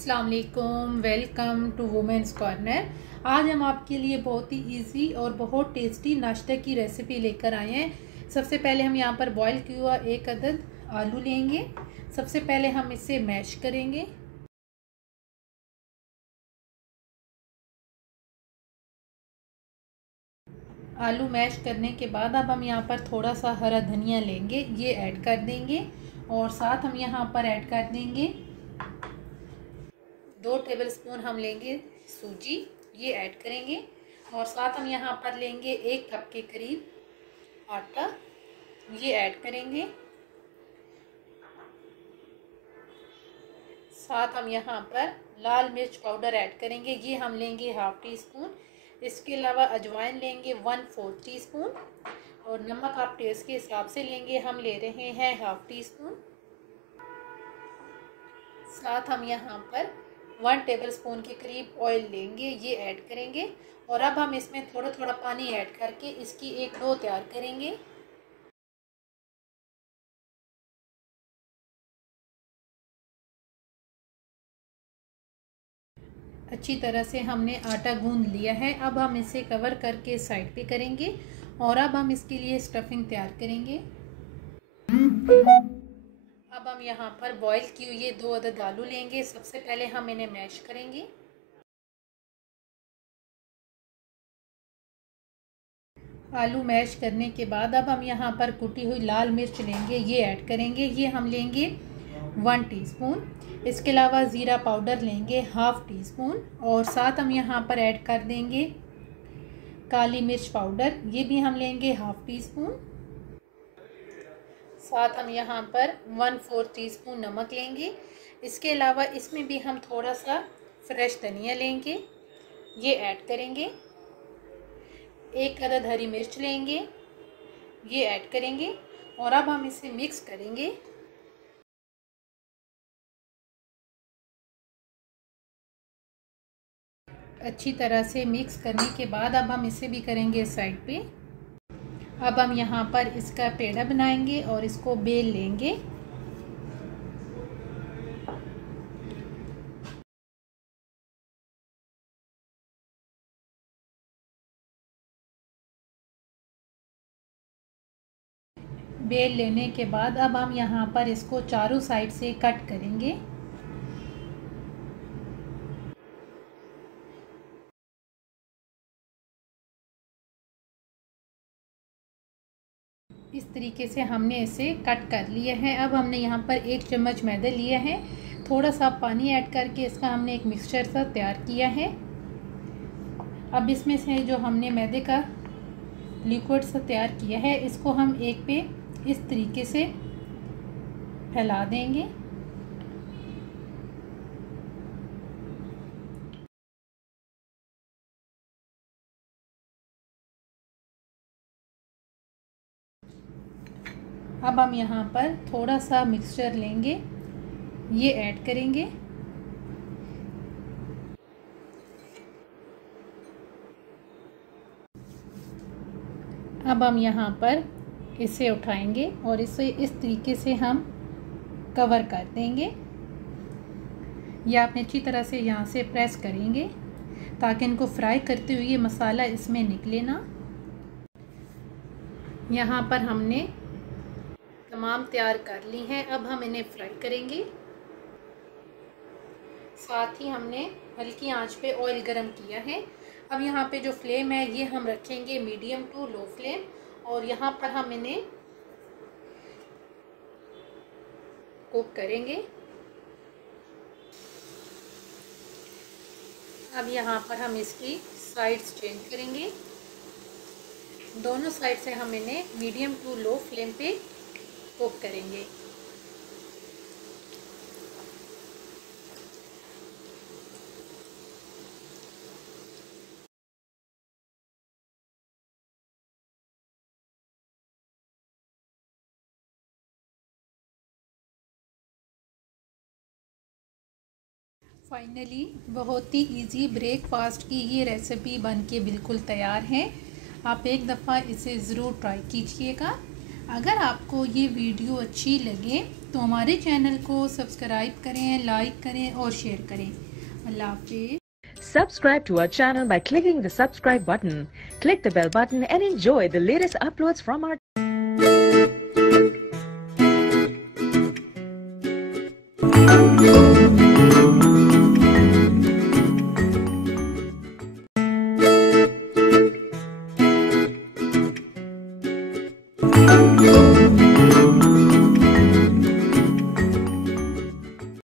अस्सलाम वालेकुम, welcome to women's corner. आज हम आपके लिए बहुत ही इजी और बहुत टेस्टी नाश्ते की रेसिपी लेकर आए हैं। सबसे पहले हम यहाँ पर बॉईल किया हुआ 1 अदद आलू लेंगे। सबसे पहले हम इसे मैश करेंगे। आलू मैश करने के बाद अब हम यहाँ पर थोड़ा सा हरा धनिया लेंगे, ये ऐड कर देंगे। और साथ हम यहाँ पर ऐड कर देंगे 2 टेबलस्पून हम लेंगे सूजी, ये ऐड करेंगे। और साथ हम यहाँ पर लेंगे 1 कप के करीब आटा, ये ऐड करेंगे। साथ हम यहाँ पर लाल मिर्च पाउडर ऐड करेंगे, ये हम लेंगे 1/2 टीस्पून। इसके अलावा अजवाइन लेंगे 1/4 टीस्पून। और नमक आप टेस्ट के हिसाब से लेंगे, हम ले रहे हैं 1/2 टीस्पून। साथ हम यहाँ पर 1 टेबलस्पून के करीब ऑयल लेंगे, ये ऐड करेंगे। और अब हम इसमें थोड़ा थोड़ा पानी ऐड करके इसकी एक डो तैयार करेंगे। अच्छी तरह से हमने आटा गूंद लिया है। अब हम इसे कवर करके साइड पे करेंगे। और अब हम इसके लिए स्टफिंग तैयार करेंगे। अब हम यहाँ पर बॉईल की हुई 2 अदद आलू लेंगे। सबसे पहले हम इन्हें मैश करेंगे। आलू मैश करने के बाद अब हम यहाँ पर कुटी हुई लाल मिर्च लेंगे, ये ऐड करेंगे। ये हम लेंगे 1 टीस्पून। इसके अलावा ज़ीरा पाउडर लेंगे 1/2 टीस्पून। और साथ हम यहाँ पर ऐड कर देंगे काली मिर्च पाउडर, ये भी हम लेंगे 1/2 टीस्पून। साथ हम यहाँ पर 1/4 टीस्पून नमक लेंगे। इसके अलावा इसमें भी हम थोड़ा सा फ्रेश धनिया लेंगे, ये ऐड करेंगे। 1 अदद हरी मिर्च लेंगे, ये ऐड करेंगे। और अब हम इसे मिक्स करेंगे। अच्छी तरह से मिक्स करने के बाद अब हम इसे भी करेंगे साइड पे। अब हम यहाँ पर इसका पेड़ा बनाएंगे और इसको बेल लेंगे। बेल लेने के बाद अब हम यहाँ पर इसको चारों साइड से कट करेंगे। इस तरीके से हमने इसे कट कर लिया है। अब हमने यहाँ पर 1 चम्मच मैदा लिया है, थोड़ा सा पानी ऐड करके इसका हमने एक मिक्सचर सा तैयार किया है। अब इसमें से जो हमने मैदे का लिक्विड सा तैयार किया है, इसको हम एक पे इस तरीके से फैला देंगे। अब हम यहाँ पर थोड़ा सा मिक्सचर लेंगे, ये ऐड करेंगे। अब हम यहाँ पर इसे उठाएंगे और इसे इस तरीके से हम कवर कर देंगे। ये आपने अच्छी तरह से यहाँ से प्रेस करेंगे ताकि इनको फ्राई करते हुए मसाला इसमें निकले ना। यहाँ पर हमने तमाम तैयार कर ली हैं। अब हम इन्हें फ्राई करेंगे। साथ ही हमने हल्की आंच पे ऑयल गरम किया है। अब यहाँ पे जो फ्लेम है ये हम रखेंगे मीडियम टू लो फ्लेम। और यहाँ पर हम इन्हें कुक करेंगे। अब यहाँ पर हम इसकी साइड्स चेंज करेंगे। दोनों साइड से हम इन्हें मीडियम टू लो फ्लेम पे कुक करेंगे। फाइनली बहुत ही इजी ब्रेकफास्ट की ये रेसिपी बनके बिल्कुल तैयार है। आप एक दफ़ा इसे ज़रूर ट्राई कीजिएगा। अगर आपको ये वीडियो अच्छी लगे तो हमारे चैनल को सब्सक्राइब करें, लाइक करें और शेयर करें। अल्लाह हाफिज़। Subscribe to our channel by clicking the subscribe button. Click the bell button and enjoy the latest uploads from our